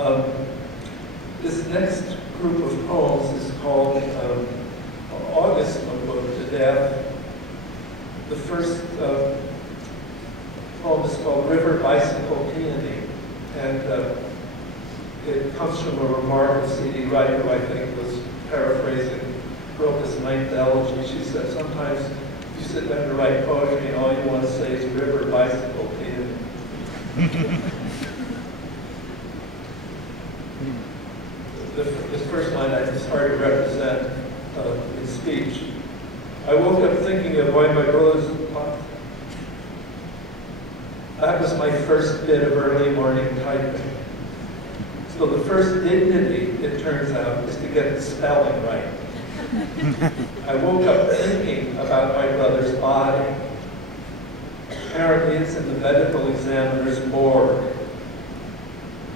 Um, this next group of poems is called August to Death. The first poem is called River Bicycle Peony, and it comes from a remark of C.D. Wright, who I think was paraphrasing Grilke's Ninth Elegy. She said, sometimes you sit down to write poetry and all you want to say is river bicycle peony. This first line it's hard to represent in speech. I woke up thinking of why my brothers. That was my first bit of early morning typing. So the first dignity, it turns out, is to get the spelling right. I woke up thinking about my brother's body. Apparently it's in the medical examiner's morgue.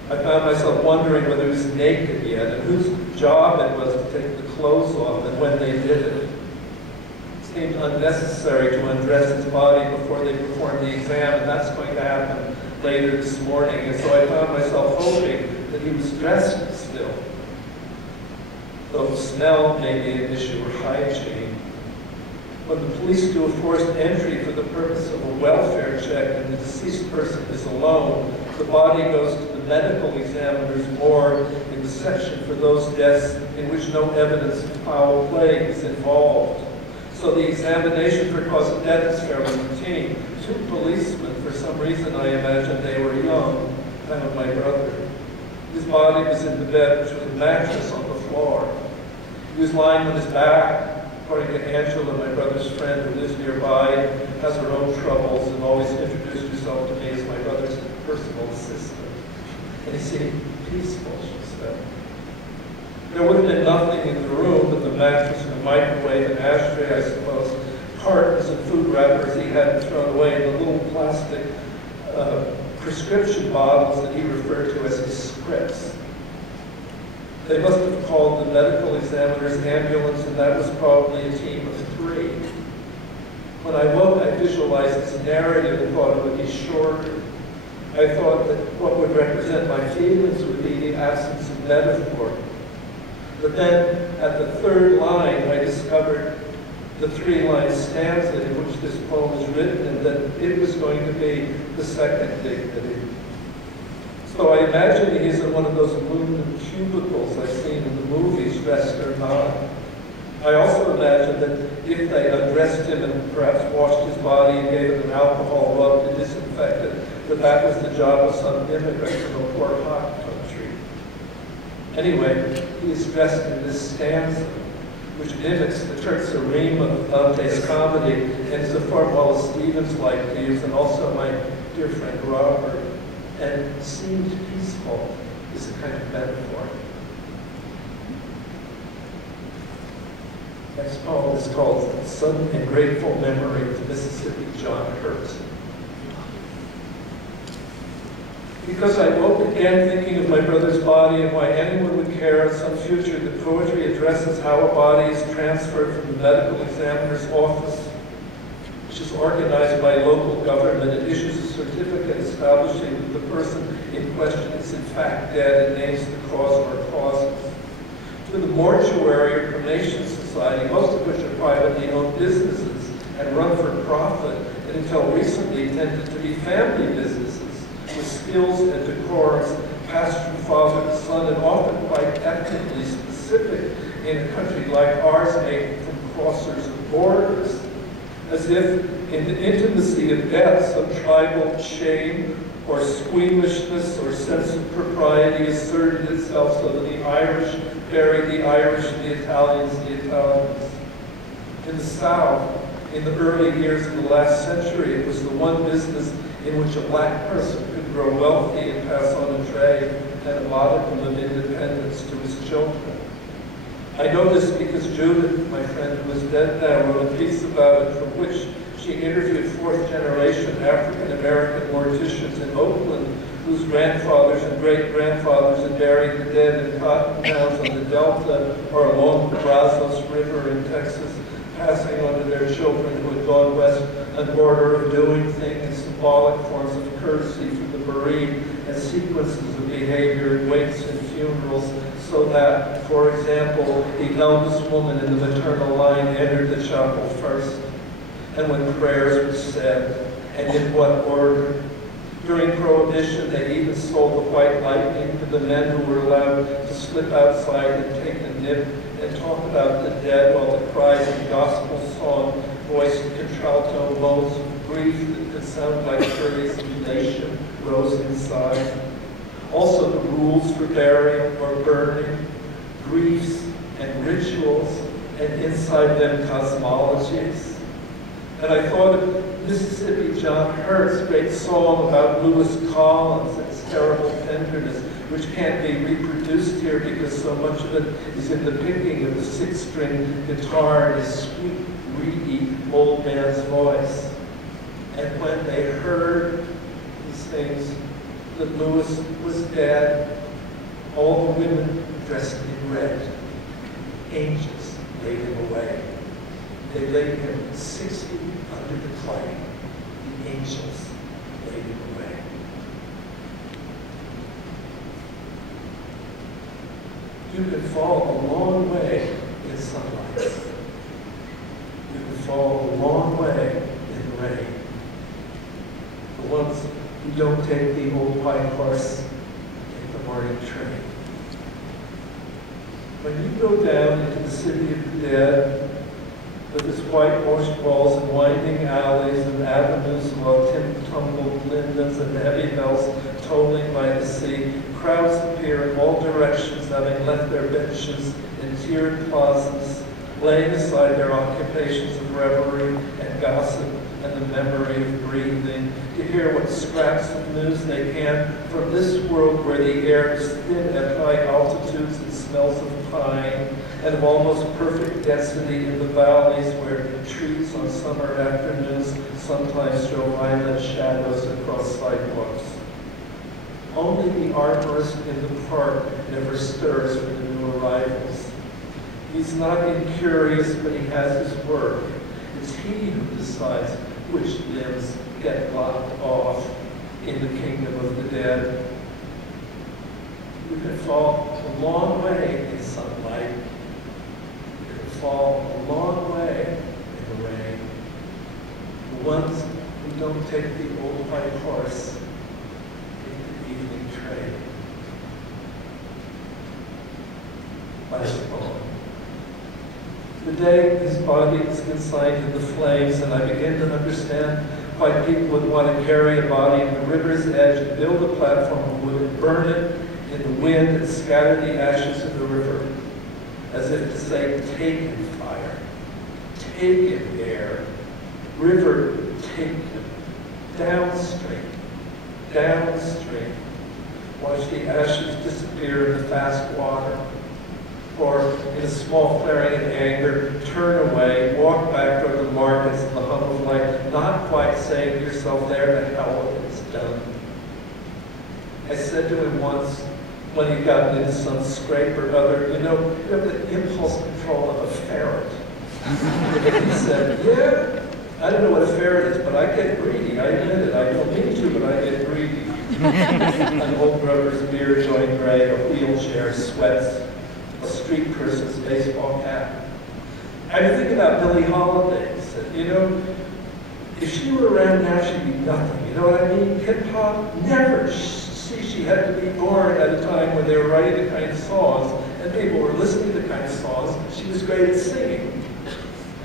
I found myself wondering whether he was naked yet and whose job it was to take the clothes off and when they did it. It seemed unnecessary to undress his body before they performed the exam, and that's going to happen later this morning. And so I found myself hoping that he was dressed still. Though smell may be an issue or hygiene. When the police do a forced entry for the purpose of a welfare check and the deceased person is alone, the body goes to the medical examiner's morgue in the section for those deaths in which no evidence of foul play is involved. So the examination for cause of death is fairly routine. Two policemen, for some reason I imagine they were young, found my brother. His body was in the bed, which was a mattress on the floor. He was lying on his back. According to Angela, my brother's friend who lives nearby, has her own troubles and always introduced herself to me as my brother's personal assistant. And he seemed peaceful, she said. There would have been nothing in the room but the mattress and the microwave and ashtray, I suppose, cartons and food wrappers he hadn't thrown away, and the little plastic prescription bottles that he referred to as his scripts. They must have called the medical examiner's ambulance, and that was probably a team of 3. When I woke, I visualized this narrative and thought it would be shorter. I thought that what would represent my feelings would be the absence of metaphor. But then, at the third line, I discovered the 3-line stanza in which this poem is written, and that it was going to be the second dignity. So I imagine he is in one of those aluminum cubicles I've seen in the movies, dressed or not. I also imagine that if they undressed him and perhaps washed his body and gave him an alcohol rub to disinfect it, that was the job of some immigrant from a poor hot country. Anyway, he is dressed in this stanza, which mimics the terza rima of Dante's comedy, and is a form Wallace Stevens liked to use, and also my dear friend Robert. And seemed peaceful is a kind of metaphor. Next poem is called Sudden and Grateful Memory of Mississippi John Hurt. Because I woke again thinking of my brother's body and why anyone would care in some future that poetry addresses how a body is transferred from the medical examiner's office, which is organized by local government and issues a certificate establishing that the person in question is in fact dead and names the cause or causes. To the mortuary or cremation society, most of which are privately owned businesses and run for profit, and until recently tended to be family businesses with skills and decorums passed from father to son, and often quite ethnically specific in a country like ours, made from crossers of borders. As if in the intimacy of death, some tribal shame or squeamishness or sense of propriety asserted itself so that the Irish buried the Irish and the Italians. In the South, in the early years of the last century, it was the one business in which a black person could grow wealthy and pass on a trade and a modicum of independence to his children. I know this because Judith, my friend who is dead now, wrote a piece about it from which she interviewed 4th-generation African-American morticians in Oakland whose grandfathers and great-grandfathers had buried the dead in cotton towns on the Delta or along the Brazos River in Texas, passing on to their children who had gone west an order of doing things, symbolic forms of courtesy from the bereaved, and sequences of behavior in wakes and funerals, so that, for example, the eldest woman in the maternal line entered the chapel first, and when prayers were said, and in what order. During Prohibition, they even sold the white lightning to the men who were allowed to slip outside and take a nip and talk about the dead while the cries of gospel song voiced contralto moans of grief that could sound like furious elation rose inside. Also the rules for burial or burning, griefs and rituals, and inside them cosmologies. And I thought of Mississippi John Hurt's great song about Lewis Collins and his terrible tenderness, which can't be reproduced here because so much of it is in the picking of the six-string guitar and his sweet, reedy old man's voice. And when they heard these things, that Lewis was dead, all the women dressed in red, angels laid him away. They laid him 6 feet under the clay. The angels laid him away. You can fall a long way in sunlight. You can fall a long way in the rain. The ones who don't take the old white horse take the morning train. When you go down into the city of the dead, with its whitewashed walls and winding alleys and avenues of tumbled lindens and heavy bells tolling by the sea, crowds appear in all directions, having left their benches in tiered plazas, laying aside their occupations of revelry and gossip and the memory of breathing, to hear what scraps of news they can from this world where the air is thin at high altitudes and smells of pine, and of almost perfect density in the valleys where trees on summer afternoons sometimes throw violet shadows across sidewalks. Only the arborist in the park never stirs for the new arrivals. He's not incurious, but he has his work. It's he who decides which limbs get lopped off in the kingdom of the dead. You can fall a long way in sunlight. You can fall a long way in the rain. The ones who don't take the old white horse in the evening train. Last poem. The day his body is consigned to the flames, and I begin to understand why people would want to carry a body to the river's edge and build a platform of wood and burn it in the wind and scatter the ashes in the river, as if to say, take him, fire, take him, air, river, take him, downstream, downstream, watch the ashes disappear in the fast water, or in a small flaring of anger, turn away, walk back toward the markets and the hum of light, not quite saying to yourself, there, the hell it's done. I said to him once, when he got into some scrape or other, you have the impulse control of a ferret. He said, yeah, I don't know what a ferret is, but I get greedy. I admit it. I don't mean to, but I get greedy. An old rubber's beard joined gray, a wheelchair, sweats, a street person's baseball cap. I think about Billie Holiday. He said, if she were around now, she'd be nothing. You know what I mean? Hip-hop, never. She had to be born at a time when they were writing the kind of songs, and people were listening to the kind of songs. She was great at singing.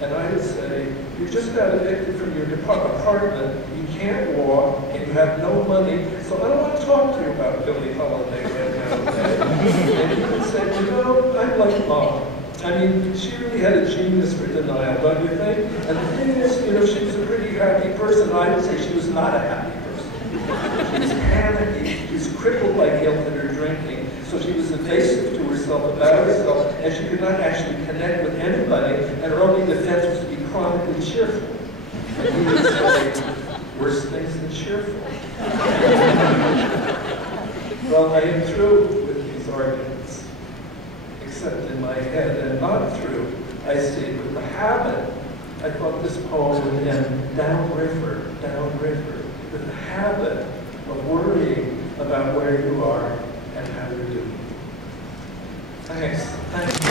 And I would say, you just got evicted from your apartment, you can't walk, and you have no money, so I don't want to talk to you about Billie Holiday right now, okay? And he would say, I'm like Mom. I mean, she really had a genius for denial, don't you think? And the thing is, she was a pretty happy person. I would say she was not a happy person. She was panicky. She was crippled by guilt in her drinking. So she was evasive to herself about herself, and she could not actually connect with anybody, and her only defense was to be chronically cheerful. And he would say, worse things than cheerful. Well, I am through with these arguments, except in my head, and not through, I see, with the habit. I thought this poem would end downriver, with the habit of worrying about where you are and how you're doing. Thanks. Thanks.